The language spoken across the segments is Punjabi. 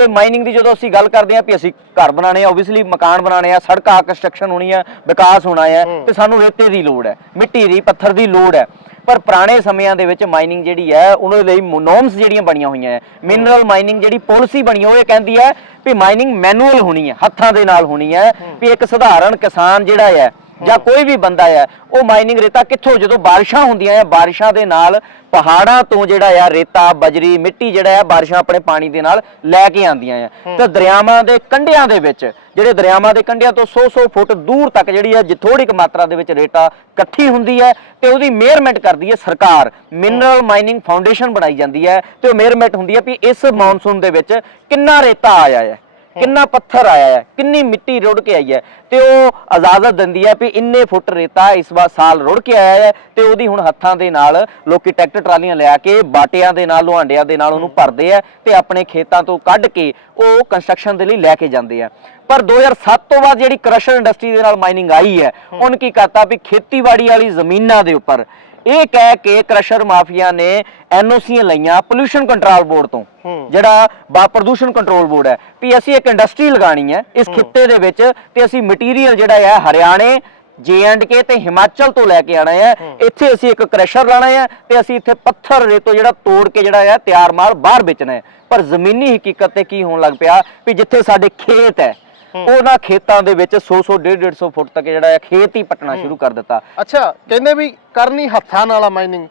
ਤੇ ਮਾਈਨਿੰਗ ਦੀ ਜਦੋਂ ਅਸੀਂ ਗੱਲ ਕਰਦੇ ਹਾਂ ਵੀ ਅਸੀਂ ਘਰ ਬਣਾਣੇ ਆ ਓਬਵੀਅਸਲੀ ਮਕਾਨ ਬਣਾਣੇ ਆ ਸੜਕਾਂ ਕੰਸਟਰਕਸ਼ਨ ਹੋਣੀ ਆ ਵਿਕਾਸ ਹੋਣਾ ਹੈ। ਤੇ ਸਾਨੂੰ ਰੇਤੇ ਦੀ ਲੋੜ ਹੈ ਮਿੱਟੀ ਦੀ ਪੱਥਰ ਦੀ ਲੋੜ ਹੈ। ਪਰ ਪੁਰਾਣੇ ਸਮਿਆਂ ਦੇ ਵਿੱਚ ਮਾਈਨਿੰਗ ਜਿਹੜੀ ਹੈ ਉਹਨਾਂ ਲਈ ਨੋਰਮਸ ਜਿਹੜੀਆਂ ਬਣੀਆਂ ਹੋਈਆਂ ਹੈ। ਮਿਨਰਲ ਮਾਈਨਿੰਗ ਜਿਹੜੀ ਪਾਲਿਸੀ ਬਣੀ ਹੋਈ ਹੈ ਕਹਿੰਦੀ ਹੈ ਵੀ ਮਾਈਨਿੰਗ ਮੈਨੂਅਲ ਹੋਣੀ ਹੈ ਹੱਥਾਂ ਦੇ ਨਾਲ ਹੋਣੀ ਹੈ। ਵੀ ਇੱਕ ਸਧਾਰਨ ਕਿਸਾਨ ਜਿਹੜਾ ਹੈ ਜਾਂ ਕੋਈ ਵੀ ਬੰਦਾ ਹੈ ਉਹ ਮਾਈਨਿੰਗ ਰੇਤਾ ਕਿੱਥੋਂ ਜਦੋਂ ਬਾਰਿਸ਼ਾਂ ਹੁੰਦੀਆਂ ਆ ਬਾਰਿਸ਼ਾਂ ਦੇ ਨਾਲ ਪਹਾੜਾਂ ਤੋਂ ਜਿਹੜਾ ਆ ਰੇਤਾ ਬਜਰੀ ਮਿੱਟੀ ਜਿਹੜਾ ਆ ਬਾਰਿਸ਼ਾਂ ਆਪਣੇ ਪਾਣੀ ਦੇ ਨਾਲ ਲੈ ਕੇ ਆਉਂਦੀਆਂ ਆ। ਤੇ ਦਰਿਆਵਾਂ ਦੇ ਕੰਢਿਆਂ ਦੇ ਵਿੱਚ ਜਿਹੜੇ ਦਰਿਆਵਾਂ ਦੇ ਕੰਢਿਆਂ ਤੋਂ 100-100 ਫੁੱਟ ਦੂਰ ਤੱਕ ਜਿਹੜੀ ਆ ਥੋੜੀ ਕੁ ਮਾਤਰਾ ਦੇ ਵਿੱਚ ਰੇਤਾ ਇਕੱਠੀ ਹੁੰਦੀ ਹੈ ਤੇ ਉਹਦੀ ਮੇਅਰਮੈਂਟ ਕਰਦੀ ਹੈ ਸਰਕਾਰ। ਮਿਨਰਲ ਮਾਈਨਿੰਗ ਫਾਊਂਡੇਸ਼ਨ ਬਣਾਈ ਜਾਂਦੀ ਹੈ ਤੇ ਉਹ ਮੇਅਰਮੈਂਟ ਹੁੰਦੀ ਹੈ ਵੀ ਇਸ ਮੌਨਸੂਨ ਦੇ ਵਿੱਚ ਕਿੰਨਾ ਰੇਤਾ ਆਇਆ ਹੈ। ਕਿੰਨਾ ਪੱਥਰ ਆਇਆ ਹੈ ਕਿੰਨੀ ਮਿੱਟੀ ਰੁੜ ਕੇ ਆਈ ਹੈ ਤੇ ਉਹ ਇਜਾਜ਼ਤ ਦਿੰਦੀ ਹੈ ਵੀ ਇੰਨੇ ਫੁੱਟ ਰੇਤਾ ਇਸ ਵਾਰ ਸਾਲ ਰੁੜ ਕੇ ਆਇਆ ਹੈ ਤੇ ਉਹਦੀ ਹੁਣ ਹੱਥਾਂ ਦੇ ਨਾਲ ਲੋਕੀ ਟਰੈਕਟਰ ਟਰਾਲੀਆਂ ਲਿਆ ਕੇ ਬਾਟਿਆਂ ਦੇ ਨਾਲ ਲੋਹਾਂਡਿਆਂ ਦੇ ਨਾਲ ਉਹਨੂੰ ਭਰਦੇ ਆ ਤੇ ਆਪਣੇ ਖੇਤਾਂ ਤੋਂ ਕੱਢ ਕੇ ਉਹ ਕੰਸਟਰਕਸ਼ਨ ਦੇ ਲਈ ਲੈ ਕੇ ਜਾਂਦੇ ਆ। ਪਰ 2007 ਤੋਂ ਬਾਅਦ ਜਿਹੜੀ ਕ੍ਰਸ਼ਰ ਇੰਡਸਟਰੀ ਦੇ ਨਾਲ ਮਾਈਨਿੰਗ ਆਈ ਹੈ। ਉਹਨ ਕੀ ਕਰਤਾ ਵੀ ਖੇਤੀਬਾੜੀ ਵਾਲੀ ਜ਼ਮੀਨਾਂ ਦੇ ਉੱਪਰ ਇਹ ਕਹਿ ਕੇ ਕ੍ਰਸ਼ਰ ਮਾਫੀਆ ਨੇ ਐਨਓਸੀਆਂ ਲਈਆਂ ਪੋਲੂਸ਼ਨ ਕੰਟਰੋਲ ਬੋਰਡ ਤੋਂ। ਜਿਹੜਾ ਬਾ ਪ੍ਰਦੂਸ਼ਣ ਕੰਟਰੋਲ ਬੋਰਡ ਹੈ। ਵੀ ਅਸੀਂ ਇੱਕ ਇੰਡਸਟਰੀ ਲਗਾਣੀ ਹੈ ਇਸ ਖਿੱਤੇ ਦੇ ਵਿੱਚ ਤੇ ਅਸੀਂ ਮਟੀਰੀਅਲ ਜਿਹੜਾ ਹੈ ਹਰਿਆਣੇ ਜੇ ਐਂਡ ਕੇ ਤੇ ਹਿਮਾਚਲ ਤੋਂ ਲੈ ਕੇ ਆਣਾ ਹੈ। ਇੱਥੇ ਅਸੀਂ ਇੱਕ ਕ੍ਰਸ਼ਰ ਲਾਣਾ ਹੈ ਤੇ ਅਸੀਂ ਇੱਥੇ ਪੱਥਰ ਰੇਤੋਂ ਜਿਹੜਾ ਤੋੜ ਕੇ ਜਿਹੜਾ ਹੈ ਤਿਆਰ ਮਾਲ ਬਾਹਰ ਵੇਚਣਾ ਹੈ। ਪਰ ਜ਼ਮੀਨੀ ਹਕੀਕਤ ਤੇ ਕੀ ਹੋਣ ਲੱਗ ਪਿਆ ਵੀ ਜਿੱਥੇ ਸਾਡੇ ਖੇਤ ਹੈ ਉਹਨਾਂ ਖੇਤਾਂ ਦੇ ਵਿੱਚ 100 100 150 150 ਫੁੱਟ ਤੱਕ ਜਿਹੜਾ ਹੈ ਖੇਤ ਹੀ ਪੱਟਣਾ ਸ਼ੁਰੂ ਕਰ ਦਿੱਤਾ। ਅੱਛਾ ਕਹਿੰਦੇ ਵੀ ਕਰਨੀ ਹੱਥਾਂ ਨਾਲ ਆ ਮਾਈਨਿੰਗ।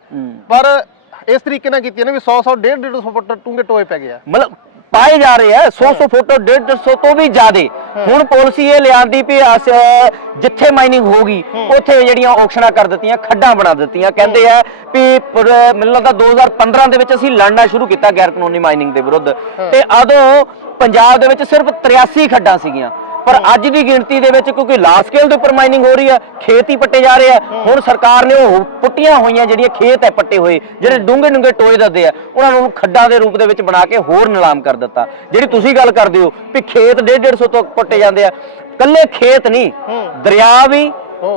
ਪਰ ਇਸ ਤਰੀਕੇ ਨਾਲ ਕੀਤੀ ਨਾ ਵੀ 100 100 150 150 ਫੁੱਟ ਟੂੰਗੇ ਟੋਏ ਪੈ ਗਿਆ ਮਤਲਬ ਪਾਏ ਜਾ ਰਹੇ ਆ 100 100 ਫੁੱਟ 150 ਤੋਂ ਵੀ ਜ਼ਿਆਦੇ। ਹੁਣ ਪਾਲਿਸੀ ਇਹ ਲਿਆਂਦੀ ਵੀ ਅਸ ਜਿੱਥੇ ਮਾਈਨਿੰਗ ਹੋਗੀ ਉੱਥੇ ਜਿਹੜੀਆਂ ਔਕਸ਼ਨਾਂ ਕਰ ਦਿੱਤੀਆਂ ਖੱਡਾਂ ਬਣਾ ਦਿੱਤੀਆਂ। ਕਹਿੰਦੇ ਆ ਵੀ ਮੈਨੂੰ ਲੱਗਦਾ 2015 ਦੇ ਵਿੱਚ ਅਸੀਂ ਲੜਨਾ ਸ਼ੁਰੂ ਕੀਤਾ ਗੈਰ ਕਾਨੂੰਨੀ ਮਾਈਨਿੰਗ ਦੇ ਵਿਰੁੱਧ। ਤੇ ਉਦੋਂ ਪੰਜਾਬ ਦੇ ਵਿੱਚ ਸਿਰਫ 83 ਖੱਡਾਂ ਸੀਗੀਆਂ। ਪਰ ਅੱਜ ਦੀ ਗਿਣਤੀ ਦੇ ਵਿੱਚ ਕਿਉਂਕਿ ਲਾਰਜ ਸਕੇਲ ਦੇ ਉੱਪਰ ਮਾਈਨਿੰਗ ਹੋ ਰਹੀ ਆ ਖੇਤ ਹੀ ਪੱਟੇ ਜਾ ਰਹੇ ਆ। ਹੁਣ ਸਰਕਾਰ ਨੇ ਉਹ ਪੁੱਟੀਆਂ ਹੋਈਆਂ ਜਿਹੜੀਆਂ ਖੇਤ ਹੈ ਪੱਟੇ ਹੋਏ ਜਿਹੜੇ ਡੂੰਘੇ ਡੂੰਘੇ ਟੋਏ ਦੱਦੇ ਆ ਉਹਨਾਂ ਨੂੰ ਖੱਡਾਂ ਦੇ ਰੂਪ ਦੇ ਵਿੱਚ ਬਣਾ ਕੇ ਹੋਰ ਨਿਲਾਮ ਕਰ ਦਿੱਤਾ। ਜਿਹੜੀ ਤੁਸੀਂ ਗੱਲ ਕਰਦੇ ਹੋ ਵੀ ਖੇਤ 1.5 150 ਤੋਂ ਪੱਟੇ ਜਾਂਦੇ ਆ ਕੱਲੇ ਖੇਤ ਨਹੀਂ ਦਰਿਆ ਵੀ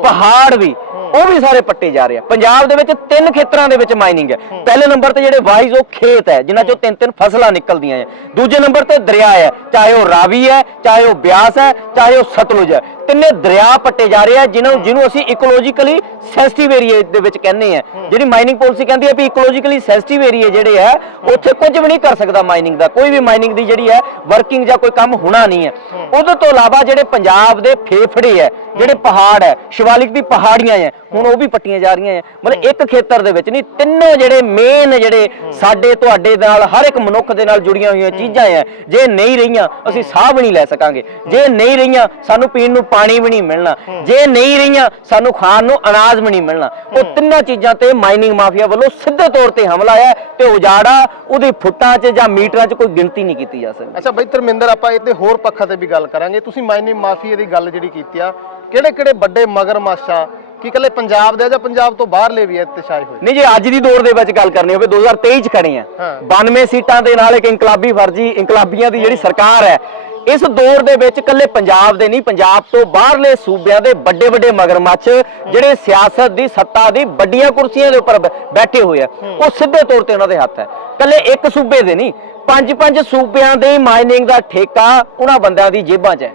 ਪਹਾੜ ਵੀ ਉਹ ਵੀ ਸਾਰੇ ਪੱਟੇ ਜਾ ਰਹੇ ਆ। ਪੰਜਾਬ ਦੇ ਵਿੱਚ ਤਿੰਨ ਖੇਤਰਾਂ ਦੇ ਵਿੱਚ ਮਾਈਨਿੰਗ ਹੈ। ਪਹਿਲੇ ਨੰਬਰ ਤੇ ਜਿਹੜੇ ਵਾਈਜ਼ ਉਹ ਖੇਤ ਹੈ ਜਿਨ੍ਹਾਂ ਚੋਂ ਤਿੰਨ ਤਿੰਨ ਫਸਲਾਂ ਨਿਕਲਦੀਆਂ ਹੈ ਦੂਜੇ ਨੰਬਰ ਤੇ ਦਰਿਆ ਹੈ ਚਾਹੇ ਉਹ ਰਾਵੀ ਹੈ ਚਾਹੇ ਉਹ ਬਿਆਸ ਹੈ ਚਾਹੇ ਉਹ ਸਤਲੁਜ ਹੈ। ਤਿੰਨੇ ਦਰਿਆ ਪੱਟੇ ਜਾ ਰਹੇ ਆ ਜਿਹਨੂੰ ਜਿਹਨੂੰ ਅਸੀਂ ਇਕੋਲੋਜੀਕਲੀ ਸੈਂਸਿਟਿਵ ਏਰੀਆ ਦੇ ਵਿੱਚ ਕਹਿੰਦੇ ਆ। ਜਿਹੜੀ ਮਾਈਨਿੰਗ ਪਾਲਿਸੀ ਕਹਿੰਦੀ ਹੈ ਵੀ ਇਕੋਲੋਜੀਕਲੀ ਸੈਂਸਿਟਿਵ ਏਰੀਆ ਜਿਹੜੇ ਹੈ। ਉੱਥੇ ਕੁਝ ਵੀ ਨਹੀਂ ਕਰ ਸਕਦਾ ਮਾਈਨਿੰਗ ਦਾ। ਕੋਈ ਵੀ ਮਾਈਨਿੰਗ ਦੀ ਜਿਹੜੀ ਹੈ ਵਰਕਿੰਗ ਜਾਂ ਕੋਈ ਕੰਮ ਹੋਣਾ ਨਹੀਂ ਹੈ। ਉਹਦੇ ਤੋਂ ਇਲਾਵਾ ਜਿਹੜੇ ਪੰਜਾਬ ਦੇ ਫੇਫੜੇ ਹੈ ਜਿਹੜੇ ਪਹਾੜ ਹੈ ਸ਼ਿਵਾਲਿਕ ਦੀ ਪਹਾੜੀਆਂ ਹੈ ਹੁਣ ਉਹ ਵੀ ਪੱਟੀਆਂ ਜਾ ਰਹੀਆਂ ਹੈ ਮਤਲਬ ਇੱਕ ਖੇਤਰ ਦੇ ਵਿੱਚ ਨਹੀਂ ਤਿੰਨੋਂ ਜਿਹੜੇ ਮੇਨ ਜਿਹੜੇ ਸਾਡੇ ਤੁਹਾਡੇ ਨਾਲ ਹਰ ਇੱਕ ਮਨੁੱਖ ਦੇ ਨਾਲ ਜੁੜੀਆਂ ਹੋਈਆਂ ਚੀਜ਼ਾਂ ਹੈ ਜੇ ਨਹੀਂ ਰਹੀਆਂ ਅਸੀਂ ਸਾਹ ਵੀ ਨਹੀਂ ਲੈ ਸਕਾਂਗੇ। ਜੇ ਨਹੀਂ ਰਹੀਆਂ ਸਾਨੂੰ ਪੀਣ ਨੂੰ ਪਾਣੀ ਵੀ ਨਹੀਂ ਮਿਲਣਾ। ਜੇ ਨਹੀਂ ਰਹੀਆਂ ਸਾਨੂੰ ਖਾਣ ਨੂੰ ਅਨਾਜ ਵੀ ਨਹੀਂ ਮਿਲਣਾ। ਉਹ ਤਿੰਨਾਂ ਚੀਜ਼ਾਂ ਤੇ ਮਾਈਨਿੰਗ ਮਾਫੀਆ ਵੱਲੋਂ ਸਿੱਧੇ ਤੌਰ ਤੇ ਹਮਲਾ ਹੈ ਤੇ ਉਜਾੜਾ ਉਹਦੇ ਫੁੱਟਾਂ 'ਚ ਜਾਂ ਮੀਟਰਾਂ 'ਚ ਕੋਈ ਗਿਣਤੀ ਨਹੀਂ ਕੀਤੀ ਜਾ ਸਕਦੀ। ਅੱਛਾ ਬਈ ਧਰਮਿੰਦਰ ਆਪਾਂ ਇਹ ਤੇ ਹੋਰ ਪੱਖਾਂ ਤੇ ਵੀ ਗੱਲ ਕਰਾਂਗੇ। ਤੁਸੀਂ ਮਾਈਨਿੰਗ ਮਾਫੀਆ ਦੀ ਗੱਲ ਜਿਹੜੀ ਕੀਤੀ ਆ ਕਿਹੜੇ ਕਿਹੜੇ ਵੱਡੇ ਮਗਰਮੱਛ ਆ ਕੀ ਇਕੱਲੇ ਪੰਜਾਬ ਦੇ ਆ ਜਾਂ ਪੰਜਾਬ ਤੋਂ ਬਾਹਰਲੇ ਵੀ ਇੱਥੇ ਛਾਏ ਹੋਏ? ਨਹੀਂ ਜੇ ਅੱਜ ਦੀ ਦੌਰ ਦੇ ਵਿੱਚ ਗੱਲ ਕਰਨੀ ਹੋਵੇ 2023 ਚ ਖੜੇ ਆ। ਹਾਂ। 92 ਸੀਟਾਂ ਦੇ ਨਾਲ ਇੱਕ ਇਨਕਲਾਬੀ ਫਰਜੀ ਇਨਕਲਾਬੀਆਂ ਦੀ ਜਿਹੜੀ ਸਰਕਾਰ ਹੈ ਇਸ ਦੌਰ ਦੇ ਵਿੱਚ ਇਕੱਲੇ ਪੰਜਾਬ ਦੇ ਨਹੀਂ ਪੰਜਾਬ ਤੋਂ ਬਾਹਰਲੇ ਸੂਬਿਆਂ ਦੇ ਵੱਡੇ ਵੱਡੇ ਮਗਰਮੱਛ ਜਿਹੜੇ ਸਿਆਸਤ ਦੀ ਸੱਤਾ ਦੀ ਵੱਡੀਆਂ ਕੁਰਸੀਆਂ ਦੇ ਉੱਪਰ ਬੈਠੇ ਹੋਏ ਆ। ਉਹ ਸਿੱਧੇ ਤੌਰ ਤੇ ਉਹਨਾਂ ਦੇ ਹੱਥ ਹੈ। ਇਕੱਲੇ ਇੱਕ ਸੂਬੇ ਦੇ ਨਹੀਂ ਪੰਜ ਪੰਜ ਸੂਬਿਆਂ ਦੇ ਮਾਈਨਿੰਗ ਦਾ ਠੇਕਾ ਉਹਨਾਂ ਬੰਦਿਆਂ ਦੀ ਜੇਬਾਂ 'ਚ ਹੈ।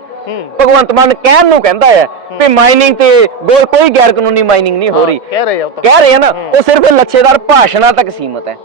ਭਗਵੰਤ ਮਾਨ ਕਹਿਣ ਨੂੰ ਕਹਿੰਦਾ ਹੈ ਕਿ ਮਾਈਨਿੰਗ ਤੇ ਗੋ- ਕੋਈ ਗੈਰ ਕਾਨੂੰਨੀ ਮਾਈਨਿੰਗ ਨਹੀਂ ਹੋ ਰਹੀ। ਕਹਿ ਰਹੇ ਆ ਉਹ ਤਾਂ। ਕਹਿ ਰਹੇ ਆ ਨਾ ਉਹ ਸਿਰਫ ਲੱਛੇਦਾਰ ਭਾਸ਼ਣਾਂ ਤੱਕ ਸੀਮਤ ਹੈ।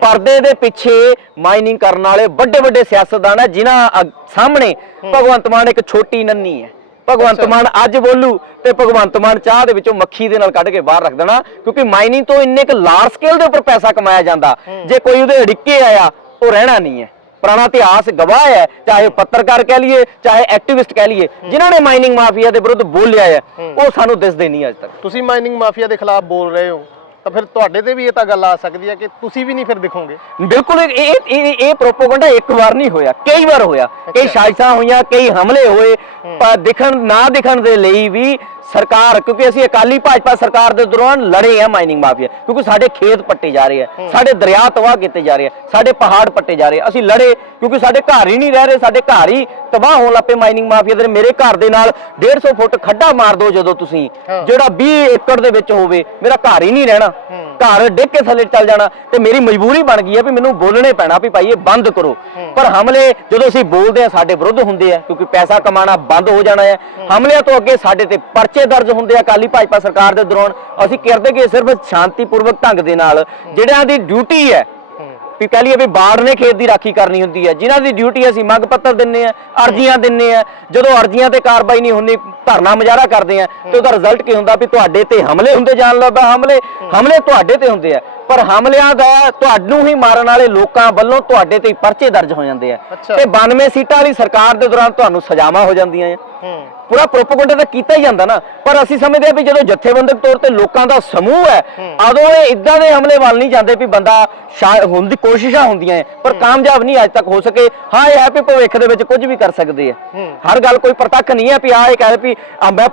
ਪਰਦੇ ਦੇ ਪਿੱਛੇ ਮਾਈਨਿੰਗ ਕਰਨ ਵਾਲੇ ਵੱਡੇ ਵੱਡੇ ਸਿਆਸਤਦਾਨ ਹੈ ਜਿਨ੍ਹਾਂ ਸਾਹਮਣੇ ਭਗਵੰਤ ਮਾਨ ਇੱਕ ਛੋਟੀ ਨੰਨੀ ਹੈ। ਭਗਵੰਤ ਮਾਨ ਅੱਜ ਬੋਲੂ ਤੇ ਭਗਵੰਤ ਮਾਨ ਚਾਹ ਦੇ ਵਿੱਚੋਂ ਮੱਖੀ ਦੇ ਨਾਲ ਕੱਢ ਕੇ ਬਾਹਰ ਰੱਖ ਦੇਣਾ ਕਿਉਂਕਿ ਮਾਈਨਿੰਗ ਤੋਂ ਇੰਨੇ ਕੁ ਲਾਰਜ ਸਕੇਲ ਦੇ ਉੱਪਰ ਪੈਸਾ ਕਮਾਇਆ ਜਾਂਦਾ। ਜੇ ਕੋਈ ਉਹਦੇ ਅੜਿੱਕੇ ਆਇਆ ਉਹ ਰਹਿਣਾ ਨਹੀਂ ਹੈ। ਪੁਰਾਣਾ ਇਤਿਹਾਸ ਗਵਾਹ ਹੈ ਚਾਹੇ ਪੱਤਰਕਾਰ ਕਹਿ ਲਈਏ ਚਾਹੇ ਐਕਟਿਵਿਸਟ ਕਹਿ ਲਈਏ ਜਿਨ੍ਹਾਂ ਨੇ ਮਾਈਨਿੰਗ ਮਾਫੀਆ ਦੇ ਵਿਰੁੱਧ ਬੋਲਿਆ ਹੈ ਉਹ ਸਾਨੂੰ ਦਿਸਦੇ ਨਹੀਂ ਅੱਜ ਤੱਕ। ਤੁਸੀਂ ਮਾਈਨਿੰਗ ਮਾਫੀਆ ਦੇ ਖਿਲਾਫ ਬੋਲ ਰਹੇ ਹੋ ਤਾਂ ਫਿਰ ਤੁਹਾਡੇ ਤੇ ਵੀ ਇਹ ਤਾਂ ਗੱਲ ਆ ਸਕਦੀ ਹੈ ਕਿ ਤੁਸੀਂ ਵੀ ਨਹੀਂ ਫਿਰ ਦਿਖੋਗੇ। ਬਿਲਕੁਲ ਇਹ ਇਹ ਇਹ- ਪ੍ਰੋਪਗੈਂਡਾ ਇੱਕ ਵਾਰ ਨਹੀਂ ਹੋਇਆ ਕਈ ਵਾਰ ਹੋਇਆ। ਕਈ ਸਾਜ਼ਿਸ਼ਾਂ ਹੋਈਆਂ ਕਈ ਹਮਲੇ ਹੋਏ ਪਰ ਦਿਖਣ ਨਾ ਦਿਖਣ ਦੇ ਲਈ ਵੀ ਸਰਕਾਰ ਕਿਉਂਕਿ ਅਸੀਂ ਅਕਾਲੀ ਭਾਜਪਾ ਸਰਕਾਰ ਦੇ ਦੌਰਾਨ ਲੜੇ ਆ ਮਾਈਨਿੰਗ ਮਾਫੀਆ ਕਿਉਂਕਿ ਸਾਡੇ ਖੇਤ ਪੱਟੇ ਜਾ ਰਹੇ ਆ ਸਾਡੇ ਦਰਿਆ ਤਬਾਹ ਕੀਤੇ ਜਾ ਰਹੇ ਆ ਸਾਡੇ ਪਹਾੜ ਪੱਟੇ ਜਾ ਰਹੇ ਆ। ਅਸੀਂ ਲੜੇ ਕਿਉਂਕਿ ਸਾਡੇ ਘਰ ਹੀ ਨਹੀਂ ਰਹਿ ਰਹੇ ਸਾਡੇ ਘਰ ਹੀ ਤਬਾਹ ਹੋਣ ਲੱਪੇ ਮਾਈਨਿੰਗ ਮਾਫੀਆ ਦੇ ਮੇਰੇ ਘਰ ਦੇ ਨਾਲ 150 ਫੁੱਟ ਖੱਡਾ ਮਾਰ ਦਿਓ ਜਦੋਂ ਤੁਸੀਂ। ਜਿਹੜਾ 20 ਏਕੜ ਦੇ ਵਿੱਚ ਹੋਵੇ ਮੇਰਾ ਘਰ ਹੀ ਨਹੀਂ ਰਹਿਣਾ। ਘਰ ਡਿੱਗ ਕੇ ਥੱਲੇ ਚੱਲ ਜਾਣਾ ਤੇ ਮੇਰੀ ਮਜਬੂਰੀ ਬਣ ਗਈ ਹੈ ਵੀ ਮੈਨੂੰ ਬੋਲਣੇ ਪੈਣਾ ਵੀ ਭਾਈ ਇਹ ਬੰਦ ਕਰੋ। ਪਰ ਹਮਲੇ ਜਦੋਂ ਅਸੀਂ ਬੋਲਦੇ ਆ ਸਾਡੇ ਵਿਰੁੱਧ ਹੁੰਦੇ ਆ ਕਿਉਂਕਿ ਪੈਸਾ ਕਮਾਉਣਾ ਬੰਦ ਹੋ ਜਾਣਾ ਹੈ। ਹਮਲਿਆਂ ਤੋਂ ਅੱਗੇ ਸਾਡੇ ਤੇ ਪਰਚੇ ਦਰਜ ਹੁੰਦੇ ਆ ਅਕਾਲੀ ਭਾਜਪਾ ਸਰਕਾਰ ਦੇ ਦੌਰਾਨ। ਅਸੀਂ ਕਰਦੇ ਕਿ ਸਿਰਫ ਸ਼ਾਂਤੀਪੂਰਵਕ ਢੰਗ ਦੇ ਨਾਲ। ਜਿਹੜਿਆਂ ਦੀ ਡਿਊਟੀ ਹੈ ਵੀ ਕਹ ਲਈਏ ਵੀ ਬਾੜ ਨੇ ਖੇਤ ਦੀ ਰਾਖੀ ਕਰਨੀ ਹੁੰਦੀ ਹੈ, ਜਿਨ੍ਹਾਂ ਦੀ ਡਿਊਟੀ ਅਸੀਂ ਮੰਗ ਪੱਤਰ ਦਿੰਨੇ ਆ ਅਰਜ਼ੀਆਂ ਦਿੰਨੇ ਆ ਜਦੋਂ ਅਰਜ਼ੀਆਂ ਤੇ ਕਾਰਵਾਈ ਨਹੀਂ ਹੁੰਦੀ, ਧਰਨਾ ਮੁਜ਼ਾਹਰਾ ਕਰਦੇ ਆ ਤੇ ਉਹਦਾ ਰਿਜ਼ਲਟ ਕੀ ਹੁੰਦਾ ਵੀ ਤੁਹਾਡੇ ਤੇ ਹਮਲੇ ਹੁੰਦੇ ਜਾਣ ਲੱਗਾ ਹਮਲੇ ਹਮਲੇ ਤੁਹਾਡੇ ਤੇ ਹੁੰਦੇ ਆ। ਪਰ ਹਮਲਿਆਂ ਦਾ ਤੁਹਾਨੂੰ ਹੀ ਮਾਰਨ ਵਾਲੇ ਲੋਕਾਂ ਵੱਲੋਂ ਤੁਹਾਡੇ ਤੇ ਹੀ ਪਰਚੇ ਦਰਜ ਹੋ ਜਾਂਦੇ ਆ। ਤੇ 92 ਸੀਟਾਂ ਵਾਲੀ ਸਰਕਾਰ ਦੇ ਦੌਰਾਨ ਤੁਹਾਨੂੰ ਸਜ਼ਾਵਾਂ ਹੋ ਜਾਂਦੀਆਂ ਆ। ਪੂਰਾ ਪ੍ਰੋਪਗੈਂਡਾ ਤਾਂ ਕੀਤਾ ਹੀ ਜਾਂਦਾ ਨਾ ਪਰ ਅਸੀਂ ਸਮਝਦੇ ਆ ਵੀ ਜਦੋਂ ਜਥੇਬੰਦਕ ਤੌਰ ਤੇ ਲੋਕਾਂ ਦਾ ਸਮੂਹ ਹੈ ਉਦੋਂ ਇਹ ਇਦਾਂ ਦੇ ਹਮਲੇ ਵੱਲ ਨਹੀਂ ਜਾਂਦੇ ਵੀ ਬੰਦਾ ਹੋਣ ਦੀ ਕੋਸ਼ਿਸ਼ਾਂ ਹੁੰਦੀਆਂ ਹੈ ਪਰ ਕਾਮਯਾਬ ਨਹੀਂ ਅੱਜ ਤੱਕ ਹੋ ਸਕੇ। ਹਾਂ ਇਹ ਹੈ ਵੀ ਭਵਿੱਖ ਦੇ ਵਿੱਚ ਕੁਝ ਵੀ ਕਰ ਸਕਦੇ ਆ। ਹਰ ਗੱਲ ਕੋਈ ਪ੍ਰਤੱਖ ਨਹੀਂ ਹੈ ਵੀ ਆ ਇਹ ਕਹੇ ਵੀ ਮੈਂ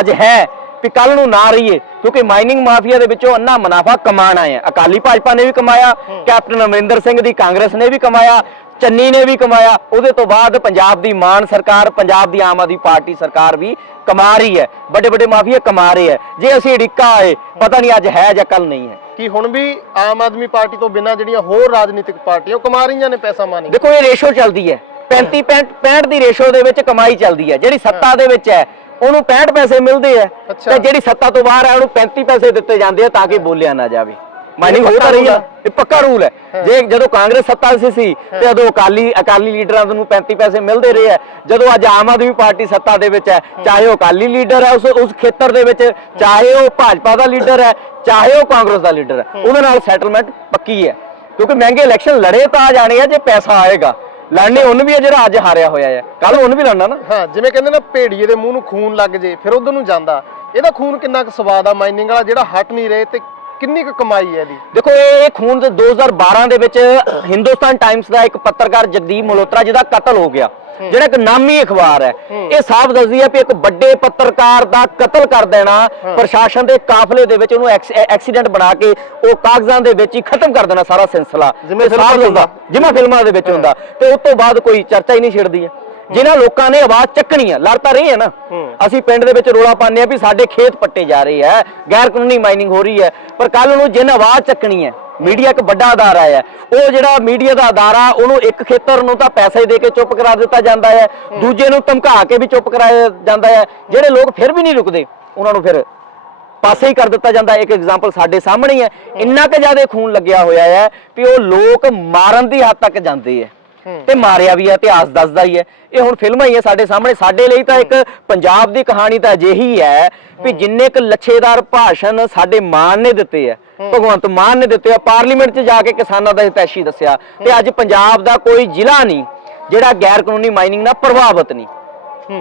ਅੱਜ ਹੈ। ਵੀ ਕੱਲ ਨੂੰ ਨਾ ਰਹੀਏ ਕਿਉਂਕਿ ਮਾਈਨਿੰਗ ਮਾਫੀਆ ਦੇ ਵਿੱਚੋਂ ਅੰਨਾ ਮੁਨਾਫਾ ਕਮਾਣਾ ਹੈ ਅਕਾਲੀ ਭਾਜਪਾ ਨੇ ਵੀ ਕਮਾਇਆ ਕੈਪਟਨ ਅਮਰਿੰਦਰ ਸਿੰਘ ਦੀ ਕਾਂਗਰਸ ਨੇ ਵੀ ਕਮਾਇਆ ਚੰਨੀ ਨੇ ਵੀ ਕਮਾਇਆ ਉਹਦੇ ਤੋਂ ਬਾਅਦ ਪੰਜਾਬ ਦੀ ਮਾਨ ਸਰਕਾਰ ਪੰਜਾਬ ਦੀ ਆਮ ਆਦਮੀ ਪਾਰਟੀ ਸਰਕਾਰ ਵੀ ਕਮਾ ਰਹੀ ਹੈ ਵੱਡੇ ਵੱਡੇ ਮਾਫੀਆ ਕਮਾ ਰਹੇ ਹੈ। ਜੇ ਅਸੀਂ ਅੜਿੱਕਾ ਆਏ ਪਤਾ ਨਹੀਂ ਅੱਜ ਹੈ ਜਾਂ ਕੱਲ ਨਹੀਂ ਹੈ। ਕੀ ਹੁਣ ਵੀ ਆਮ ਆਦਮੀ ਪਾਰਟੀ ਤੋਂ ਬਿਨਾਂ ਜਿਹੜੀਆਂ ਹੋਰ ਰਾਜਨੀਤਿਕ ਪਾਰਟੀਆਂ ਉਹ ਕਮਾ ਰਹੀਆਂ ਨੇ ਪੈਸਾ ਮਾਨੀ? ਦੇਖੋ ਇਹ ਰੇਸ਼ੋ ਚੱਲਦੀ ਹੈ। 35 65 ਦੀ ਰੇਸ਼ੋ ਦੇ ਵਿੱਚ ਕਮਾਈ ਚੱਲਦੀ ਹੈ। ਜਿਹੜੀ ਸੱਤਾ ਦੇ ਵਿੱਚ ਹੈ ਉਹਨੂੰ 65 ਪੈਸੇ ਮਿਲਦੇ ਆ ਅੱਛਾ। ਤੇ ਜਿਹੜੀ ਸੱਤਾ ਤੋਂ ਬਾਹਰ ਹੈ ਉਹਨੂੰ 35 ਪੈਸੇ ਦਿੱਤੇ ਜਾਂਦੇ ਆ ਤਾਂ ਕਿ ਬੋਲਿਆ ਨਾ ਜਾਵੇ। ਮਾਈਨਿੰਗ ਹੋ ਤਾਂ ਰਹੀ ਆ। ਇਹ ਪੱਕਾ ਰੂਲ ਹੈ। ਜੇ ਜਦੋਂ ਕਾਂਗਰਸ ਸੱਤਾ 'ਚ ਸੀ ਤੇ ਉਦੋਂ ਅਕਾਲੀ ਅਕਾਲੀ ਲੀਡਰਾਂ ਨੂੰ 35 ਪੈਸੇ ਮਿਲਦੇ ਰਹੇ ਆ। ਜਦੋਂ ਅੱਜ ਆਮ ਆਦਮੀ ਪਾਰਟੀ ਸੱਤਾ ਦੇ ਵਿੱਚ ਹੈ। ਚਾਹੇ ਉਹ ਅਕਾਲੀ ਲੀਡਰ ਹੈ ਉਸ ਉਸ ਖੇਤਰ ਦੇ ਵਿੱਚ ਚਾਹੇ ਉਹ ਭਾਜਪਾ ਦਾ ਲੀਡਰ ਹੈ ਚਾਹੇ ਉਹ ਕਾਂਗਰਸ ਦਾ ਲੀਡਰ ਹੈ। ਉਹਦੇ ਨਾਲ ਸੈਟਲਮੈਂਟ ਪੱਕੀ ਹੈ ਕਿਉਂਕਿ ਮਹਿੰਗੇ ਇਲੈਕਸ਼ਨ ਲੜੇ ਤਾਂ ਆ ਜਾਣੇ ਆ ਜੇ ਪੈਸਾ ਆਏਗਾ। ਲੜਨੇ ਉਹਨੂੰ ਵੀ ਹੈ ਜਿਹੜਾ ਅੱਜ ਹਾਰਿਆ ਹੋਇਆ ਹੈ ਕੱਲ ਉਹਨੂੰ ਵੀ ਲੜਨਾ ਨਾ। ਹਾਂ, ਜਿਵੇਂ ਕਹਿੰਦੇ ਨਾ, ਭੇੜੀਏ ਦੇ ਮੂੰਹ ਨੂੰ ਖੂਨ ਲੱਗ ਜੇ, ਫਿਰ ਉਧਰ ਨੂੰ ਜਾਂਦਾ। ਇਹਦਾ ਖੂਨ ਕਿੰਨਾ ਕੁ ਸਵਾਦ ਆ ਮਾਈਨਿੰਗ ਵਾਲਾ ਜਿਹੜਾ ਹਟ ਨਹੀਂ ਰਹੇ ਤੇ ਕਿੰਨੀ ਕੁ ਕਮਾਈ ਹੈ ਇਹਦੀ? ਦੇਖੋ ਇਹ ਖੂਨ ਦੇ 2012 ਦੇ ਵਿੱਚ ਹਿੰਦੁਸਤਾਨ ਟਾਈਮਸ ਦਾ ਇੱਕ ਪੱਤਰਕਾਰ ਜਗਦੀਪ ਮਲਹੋਤਰਾ ਜਿਹਦਾ ਕਤਲ ਹੋ ਗਿਆ ਜਿਹੜਾ ਇੱਕ ਨਾਮੀ ਅਖਬਾਰ ਹੈ। ਇਹ ਸਾਫ਼ ਦੱਸਦੀ ਹੈ ਕਿ ਇੱਕ ਵੱਡੇ ਪੱਤਰਕਾਰ ਦਾ ਕਤਲ ਕਰ ਦੇਣਾ ਪ੍ਰਸ਼ਾਸਨ ਦੇ ਕਾਫਲੇ ਦੇ ਵਿੱਚ ਉਹਨੂੰ ਐਕਸ- ਐਕਸੀਡੈਂਟ ਬਣਾ ਕੇ ਉਹ ਕਾਗਜ਼ਾਂ ਦੇ ਵਿੱਚ ਹੀ ਖਤਮ ਕਰ ਦੇਣਾ ਸਾਰਾ ਸਿਲਸਿਲਾ। ਜਿਵੇਂ ਫਿਲਮਾਂ ਦੇ ਵਿੱਚ ਹੁੰਦਾ। ਤੇ ਉਸ ਤੋਂ ਬਾਅਦ ਕੋਈ ਚਰਚਾ ਹੀ ਨਹੀਂ ਛਿੜਦੀ ਹੈ। ਜਿਨ੍ਹਾਂ ਲੋਕਾਂ ਨੇ ਆਵਾਜ਼ ਚੱਕਣੀ ਹੈ ਲੜ ਤਾਂ ਰਹੇ ਹੈ ਨਾ। ਅਸੀਂ ਪਿੰਡ ਦੇ ਵਿੱਚ ਰੋਲਾ ਪਾਉਂਦੇ ਆ ਵੀ ਸਾਡੇ ਖੇਤ ਪੱਟੇ ਜਾ ਰਹੇ ਹੈ ਗੈਰ ਕਾਨੂੰਨੀ ਮਾਈਨਿੰਗ ਹੋ ਰਹੀ ਹੈ ਪਰ ਕੱਲ ਨੂੰ ਜਿਨ ਆਵਾਜ਼ ਚੱਕਣੀ ਹੈ ਮੀਡੀਆ ਇੱਕ ਵੱਡਾ ਅਦਾਰਾ ਹੈ ਉਹ ਜਿਹੜਾ ਮੀਡੀਆ ਦਾ ਅਦਾਰਾ ਉਹਨੂੰ ਇੱਕ ਖੇਤਰ ਨੂੰ ਤਾਂ ਪੈਸੇ ਦੇ ਕੇ ਚੁੱਪ ਕਰਾ ਦਿੱਤਾ ਜਾਂਦਾ ਹੈ। ਦੂਜੇ ਨੂੰ ਧਮਕਾ ਕੇ ਵੀ ਚੁੱਪ ਕਰਾਇਆ ਜਾਂਦਾ ਹੈ ਜਿਹੜੇ ਲੋਕ ਫਿਰ ਵੀ ਨਹੀਂ ਰੁਕਦੇ ਉਹਨਾਂ ਨੂੰ ਫਿਰ ਪਾਸੇ ਹੀ ਕਰ ਦਿੱਤਾ ਜਾਂਦਾ। ਇੱਕ ਐਗਜ਼ਾਮਪਲ ਸਾਡੇ ਸਾਹਮਣੇ ਹੀ ਹੈ ਇੰਨਾ ਕੁ ਜ਼ਿਆਦਾ ਖੂਨ ਲੱਗਿਆ ਹੋਇਆ ਹੈ ਵੀ ਉਹ ਲੋਕ ਮਾਰਨ ਦੀ ਹੱਦ ਤੱਕ ਜਾਂਦੇ ਹੈ ਤੇ ਮਾਰਿਆ ਵੀ ਹੈ ਇਤਿਹਾਸ ਦੱਸਦਾ ਹੀ ਹੈ। ਇਹ ਹੁਣ ਫਿਲਮਾਂ ਹੀ ਹੈ ਸਾਡੇ ਸਾਹਮਣੇ। ਸਾਡੇ ਲਈ ਤਾਂ ਇੱਕ ਪੰਜਾਬ ਦੀ ਕਹਾਣੀ ਤਾਂ ਅਜਿਹੀ ਹੈ ਵੀ ਜਿੰਨੇ ਕੁ ਲੱਛੇਦਾਰ ਭਾਸ਼ਣ ਸਾਡੇ ਮਾਨ ਨੇ ਦਿੱਤੇ ਹੈ। ਭਗਵੰਤ ਮਾਨ ਨੇ ਦਿੱਤੇ ਆ। ਪਾਰਲੀਮੈਂਟ 'ਚ ਜਾ ਕੇ ਕਿਸਾਨਾਂ ਦਾ ਹਿਤੈਸ਼ੀ ਦੱਸਿਆ ਤੇ ਅੱਜ ਪੰਜਾਬ ਦਾ ਕੋਈ ਜ਼ਿਲ੍ਹਾ ਨਹੀਂ ਜਿਹੜਾ ਗੈਰ ਕਾਨੂੰਨੀ ਮਾਈਨਿੰਗ ਨਾਲ ਪ੍ਰਭਾਵਿਤ ਨਹੀਂ।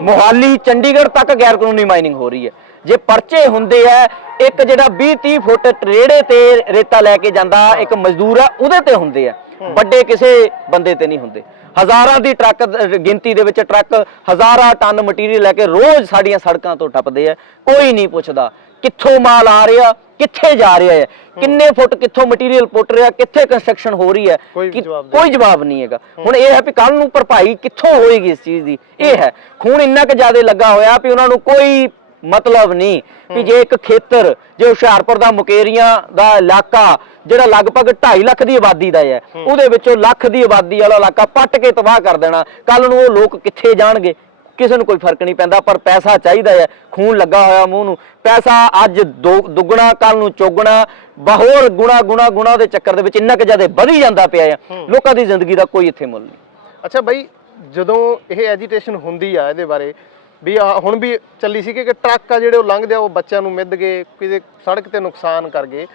ਮੋਹਾਲੀ ਚੰਡੀਗੜ੍ਹ ਤੱਕ ਗੈਰ ਕਾਨੂੰਨੀ ਮਾਈਨਿੰਗ ਹੋ ਰਹੀ ਹੈ। ਜੇ ਪਰਚੇ ਹੁੰਦੇ ਆ ਇੱਕ ਜਿਹੜਾ 20 30 ਫੁੱਟ ਟਰੇੜੇ ਤੇ ਰੇਤਾ ਲੈ ਕੇ ਜਾਂਦਾ ਇੱਕ ਮਜ਼ਦੂਰ ਆ ਉਹਦੇ ਤੇ ਹੁੰਦੇ ਆ। ਵੱਡੇ ਕਿਸੇ ਬੰਦੇ ਤੇ ਨਹੀਂ ਹੁੰਦੇ। ਹਜ਼ਾਰਾਂ ਦੀ ਟਰੱਕ ਗਿਣਤੀ ਦੇ ਵਿੱਚ ਟਰੱਕ ਹਜ਼ਾਰਾਂ ਟਨ ਮਟੀਰੀਅਲ ਲੈ ਕੇ ਰੋਜ਼ ਸਾਡੀਆਂ ਸੜਕਾਂ ਤੋਂ ਟੱਪਦੇ ਆ। ਕੋਈ ਨਹੀਂ ਪੁੱਛਦਾ ਕਿੱਥੋਂ ਮਾਲ ਆ ਰਿਹਾ ਕਿੱਥੇ ਜਾ ਰਿਹਾ ਹੈ? ਕਿੰਨੇ ਫੁੱਟ ਕਿੱਥੋਂ ਮਟੀਰੀਅਲ ਪੁੱਟ ਰਿਹਾ ਕਿੱਥੇ ਕੰਸਟਰਕਸ਼ਨ ਹੋ ਰਹੀ ਹੈ? ਕੋਈ ਕਿ- ਜਵਾਬ ਨਹੀਂ। ਹੈਗਾ। ਹੁਣ ਇਹ ਹੈ ਵੀ ਕੱਲ ਨੂੰ ਭਰਪਾਈ ਕਿੱਥੋਂ ਹੋਏਗੀ ਇਸ ਚੀਜ਼ ਦੀ? ਇਹ ਹੈ। ਖੂਨ ਇੰਨਾ ਕੁ ਜ਼ਿਆਦਾ ਲੱਗਾ ਹੋਇਆ ਵੀ ਉਹਨਾਂ ਨੂੰ ਕੋਈ ਮਤਲਬ ਨਹੀਂ। ਵੀ ਜੇ ਇੱਕ ਖੇਤਰ ਜੇ ਹੁਸ਼ਿਆਰਪੁਰ ਦਾ ਮੁਕੇਰੀਆਂ ਦਾ ਇਲਾਕਾ ਜਿਹੜਾ ਲਗਭਗ 2.5 ਲੱਖ ਦੀ ਆਬਾਦੀ ਦਾ ਹੈ ਉਹਦੇ ਵਿੱਚੋਂ ਲੱਖ ਦੀ ਆਬਾਦੀ ਵਾਲਾ ਇਲਾਕਾ ਪੱਟ ਕੇ ਤਬਾਹ ਕਰ ਦੇਣਾ। ਕੱਲ ਨੂੰ ਉਹ ਲੋਕ ਕਿੱਥੇ ਜਾਣਗੇ? ਕਿਸੇ ਨੂੰ ਕੋਈ ਫ਼ਰਕ ਨਹੀਂ ਪੈਂਦਾ ਪਰ ਪੈਸਾ ਚਾਹੀਦਾ ਹੈ। ਖੂਨ ਲੱਗਾ ਹੋਇਆ ਮੂੰਹ ਨੂੰ। ਪੈਸਾ ਅੱਜ ਦੁੱਗਣਾ ਕੱਲ ਨੂੰ ਚੌਗਣਾ। ਬਹੁਰ ਗੁਣਾ ਗੁਣਾ ਗੁਣਾ ਦੇ ਚੱਕਰ ਦੇ ਵਿੱਚ ਇੰਨਾ ਕੁ ਜ਼ਿਆਦਾ ਵਧੀ ਜਾਂਦਾ ਪਿਆ ਹੈ। ਲੋਕਾਂ ਦੀ ਜ਼ਿੰਦਗੀ ਦਾ ਕੋਈ ਇੱਥੇ ਮੁੱਲ ਨਹੀਂ। ਅੱਛਾ ਬਾਈ ਜਦੋਂ ਇਹ ਐਜੀਟੇਸ਼ਨ ਹੁੰਦੀ ਆ ਇਹਦੇ ਬਾਰੇ ਵੀ ਹੁਣ ਵੀ ਚੱਲੀ ਸੀ ਕਿ ਕਿ ਟਰੱਕ ਆ ਜਿਹੜੇ ਉਹ ਲੰਘਦੇ ਆ ਉਹ ਬੱਚਿਆਂ ਨੂੰ ਮਿੱਧ ਗਏ ਕਿਸੇ ਸੜਕ ਤੇ ਨੁਕਸਾਨ ਕਰ ਗਏ।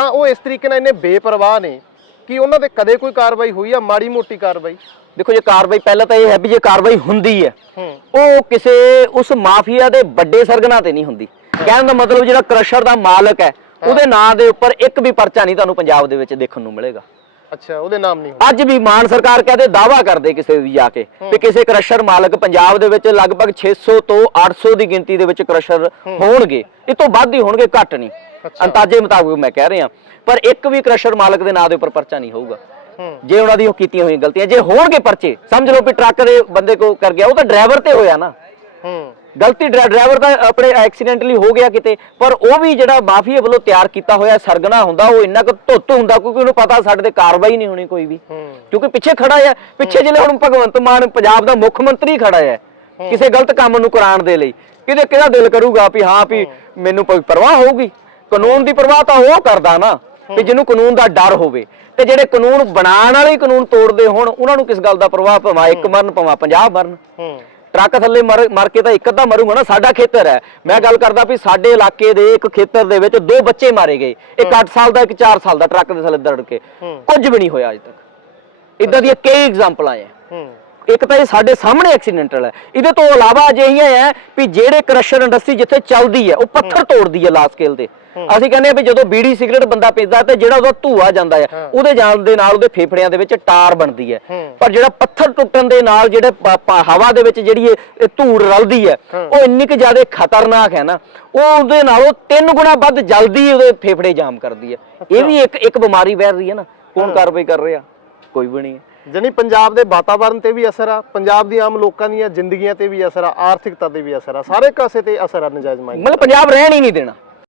ਤਾਂ ਉਹ ਇਸ ਤਰੀਕੇ ਨਾਲ ਇੰਨੇ ਬੇਪਰਵਾਹ ਨੇ ਕਿ ਉਹਨਾਂ ਤੇ ਕਦੇ ਕੋਈ ਕਾਰਵਾਈ ਹੋਈ ਆ ਮਾੜੀ ਮੋਟੀ ਕਾਰਵਾਈ। ਦੇਖੋ ਜੇ ਕਾਰਵਾਈ ਪਹਿਲਾਂ ਤਾਂ ਇਹ ਹੈ ਵੀ ਜੇ ਕਾਰਵਾਈ ਹੁੰਦੀ ਹੈ ਹੂੰ। ਉਹ ਕਿਸੇ ਉਸ ਮਾਫੀਆ ਦੇ ਵੱਡੇ ਸਰਗਨਾ ਤੇ ਨਹੀਂ ਹੁੰਦੀ। ਕਹਿਣ ਦਾ ਮਤਲਬ ਜਿਹੜਾ ਕ੍ਰਸ਼ਰ ਦਾ ਮਾਲਕ ਹੈ। ਉਹਦੇ ਨਾਂ ਦੇ ਉੱਪਰ ਇੱਕ ਵੀ ਪਰਚਾ ਨਹੀਂ ਤੁਹਾਨੂੰ ਪੰਜਾਬ ਦੇ ਵਿੱਚ ਦੇਖਣ ਨੂੰ ਮਿਲੇਗਾ। ਅੱਛਾ ਉਹਦੇ ਨਾਮ ਨਹੀਂ ਹੁੰਦਾ ਅੱਜ ਵੀ ਮਾਨ ਸਰਕਾਰ ਕਹਦੇ ਦਾਵਾ ਕਰਦੇ ਕਿਸੇ ਦੀ ਜਾ ਕੇ ਵੀ ਕਿਸੇ ਕ੍ਰਸ਼ਰ ਮਾਲਕ ਪੰਜਾਬ ਦੇ ਵਿੱਚ ਲਗਭਗ 600 ਤੋਂ 800 ਦੀ ਗਿਣਤੀ ਦੇ ਵਿੱਚ ਕ੍ਰਸ਼ਰ ਹੋਣਗੇ। ਇਹ ਤੋਂ ਵੱਧ ਹੀ ਹੋਣਗੇ ਘੱਟ ਨਹੀਂ। ਅੰਦਾਜ਼ੇ ਮੁਤਾਬਕ ਮੈਂ ਕਹਿ ਰਿਹਾ। ਪਰ ਇੱਕ ਵੀ ਕ੍ਰਸ਼ਰ ਮਾਲਕ ਦੇ ਨਾਂ ਦੇ ਉੱਪਰ ਪਰਚਾ ਨਹੀਂ ਹੋਊਗਾ। ਜੇ ਉਹਨਾਂ ਦੀ ਉਹ ਕੀਤੀਆਂ ਹੋਈਆਂ ਗਲਤੀਆਂ ਜੇ ਹੋਣਗੇ ਪਰਚੇ ਸਮਝ ਲਓ ਵੀ ਟਰੱਕ ਦੇ ਬੰਦੇ ਕੋ ਕਰ ਗਿਆ ਉਹ ਤਾਂ ਡਰਾਈਵਰ ਤੇ ਹੋਇਆ ਨਾ। ਗਲਤੀ ਡਰਾ- ਡਰਾਈਵਰ ਦਾ ਆਪਣੇ ਐਕਸੀਡੈਂਟਲੀ ਹੋ ਗਿਆ ਕਿਤੇ ਪਰ ਉਹ ਵੀ ਜਿਹੜਾ ਮਾਫੀਆ ਵੱਲੋਂ ਤਿਆਰ ਕੀਤਾ ਹੋਇਆ ਸਰਗਨਾ ਹੁੰਦਾ ਉਹ ਇੰਨਾ ਕੁ ਧੁੱਤ ਹੁੰਦਾ ਕਿਉਂਕਿ ਉਹਨੂੰ ਪਤਾ ਸਾਡੇ ਤੇ ਕਾਰਵਾਈ ਨਹੀਂ ਹੋਣੀ ਕੋਈ ਵੀ। ਕਿਉਂਕਿ ਪਿੱਛੇ ਖੜਾ ਹੈ ਪਿੱਛੇ ਜਿਹੜੇ ਹੁਣ ਭਗਵੰਤ ਮਾਨ ਪੰਜਾਬ ਦਾ ਮੁੱਖ ਮੰਤਰੀ ਖੜਾ ਹੈ। ਕਿਸੇ ਗਲਤ ਕੰਮ ਨੂੰ ਕਰਾਉਣ ਦੇ ਲਈ। ਕਿਹਦੇ ਕਿਹਦਾ ਦਿਲ ਕਰੂਗਾ ਵੀ ਹਾਂ ਵੀ ਮੈਨੂੰ ਕੋਈ ਪਰਵਾਹ ਹੋਊਗੀ? ਕਾਨੂੰਨ ਦੀ ਪਰਵਾਹ ਤਾਂ ਉਹ ਕਰਦਾ ਨਾ ਵੀ ਜਿਹਨੂੰ ਕਾਨੂੰਨ ਦਾ ਡਰ ਹੋਵੇ। ਤੇ ਜਿਹੜੇ ਕਾਨੂੰਨ ਬਣਾਉਣ ਵਾਲੇ ਕਾਨੂੰਨ ਤੋੜਦੇ ਹੋਣ ਉਹਨਾਂ ਨੂੰ ਕਿਸ ਗੱਲ ਦਾ ਪ੍ਰਵਾਹ ਭਵਾ ਇੱਕ ਮਰਨ ਭਵਾ 50 ਮਰਨ। ਹੂੰ। ਟਰੱਕ ਥੱਲੇ ਮਰ ਮਰ ਕੇ ਤਾਂ ਇੱਕ ਅੱਧਾ ਮਰੂਗਾ ਨਾ ਸਾਡਾ ਖੇਤਰ ਹੈ। ਮੈਂ ਗੱਲ ਕਰਦਾ ਵੀ ਸਾਡੇ ਇਲਾਕੇ ਦੇ ਇੱਕ ਖੇਤਰ ਦੇ ਵਿੱਚ ਦੋ ਬੱਚੇ ਮਾਰੇ ਗਏ। ਇੱਕ 8 ਸਾਲ ਦਾ ਇੱਕ 4 ਸਾਲ ਦਾ ਟਰੱਕ ਦੇ ਥੱਲੇ ਦੜ ਕੇ। ਕੁਝ ਵੀ ਨਹੀਂ ਹੋਇਆ ਅਜੇ ਤੱਕ। ਇਦਾਂ ਦੀਆਂ ਕਈ ਐਗਜ਼ਾਮਪਲਾਂ ਆ। ਹੂੰ। ਇੱਕ ਤਾਂ ਇਹ ਸਾਡੇ ਸਾਹਮਣੇ ਐਕਸੀਡੈਂਟਲ ਹੈ। ਇਹਦੇ ਤੋਂ ਇਲਾਵਾ ਅਜਿਹੀਆਂ ਹੈ ਵੀ ਜਿਹੜੇ ਕ੍ਰਸ਼ਰ ਇੰਡਸਟਰੀ ਜਿੱਥੇ ਚੱਲਦੀ ਹੈ ਉਹ ਪੱਥਰ ਤੋੜਦੀ ਹੈ ਲਾਰਜ ਸਕੇਲ ਤੇ। ਅਸੀਂ ਕਹਿੰਦੇ ਆ ਵੀ ਜਦੋਂ ਬੀੜੀ ਸਿਗਰਟ ਬੰਦਾ ਪੀਂਦਾ ਤੇ ਜਿਹੜਾ ਉਹਦਾ ਧੂਆ ਜਾਂਦਾ ਹੈ। ਉਹਦੇ ਜਾਣ ਦੇ ਨਾਲ ਉਹਦੇ ਫੇਫੜਿਆਂ ਦੇ ਵਿੱਚ ਟਾਰ ਬਣਦੀ ਹੈ। ਪਰ ਜਿਹੜਾ ਪੱਥਰ ਟੁੱਟਣ ਦੇ ਨਾਲ ਜਿਹੜੇ ਹਵਾ ਦੇ ਵਿੱਚ ਜਿਹੜੀ ਇਹ ਧੂੜ ਰਲਦੀ ਹੈ ਉਹ ਇੰਨੀ ਕੁ ਜ਼ਿਆਦਾ ਖਤਰਨਾਕ ਹੈ ਨਾ ਉਹ ਉਹਦੇ ਨਾਲੋਂ ਤਿੰਨ ਗੁਣਾ ਵੱਧ ਜਲਦੀ ਉਹਦੇ ਫੇਫੜੇ ਜਾਮ ਕਰਦੀ ਹੈ। ਇਹ ਵੀ ਇੱਕ ਇੱਕ ਬਿਮਾਰੀ ਵੈਰ ਰਹੀ ਹੈ ਨਾ ਕੌਣ ਕਾਰਵਾਈ ਕਰ ਰਿਹਾ? ਕੋਈ ਵੀ ਨਹੀਂ ਜਾਣੀ ਪੰਜਾਬ ਦੇ ਵਾਤਾਵਰਣ ਤੇ ਵੀ ਅਸਰ ਆ ਪੰਜਾਬ ਦੀ ਆਮ ਲੋਕਾਂ ਦੀਆਂ ਜ਼ਿੰਦਗੀਆਂ ਤੇ ਵੀ ਅਸਰ ਆ ਆਰਥਿਕਤਾ ਤੇ ਵੀ ਅਸਰ ਆ ਸਾਰੇ ਕਾਸੇ ਤੇ ਅਸਰ ਆ ਨਜਾਇਜ਼ ਮਾਈਨਿੰਗ ਮਤਲਬ ਪੰਜਾਬ ਰਹਿਣ ਹੀ ਨਹੀਂ ਦੇਣਾ।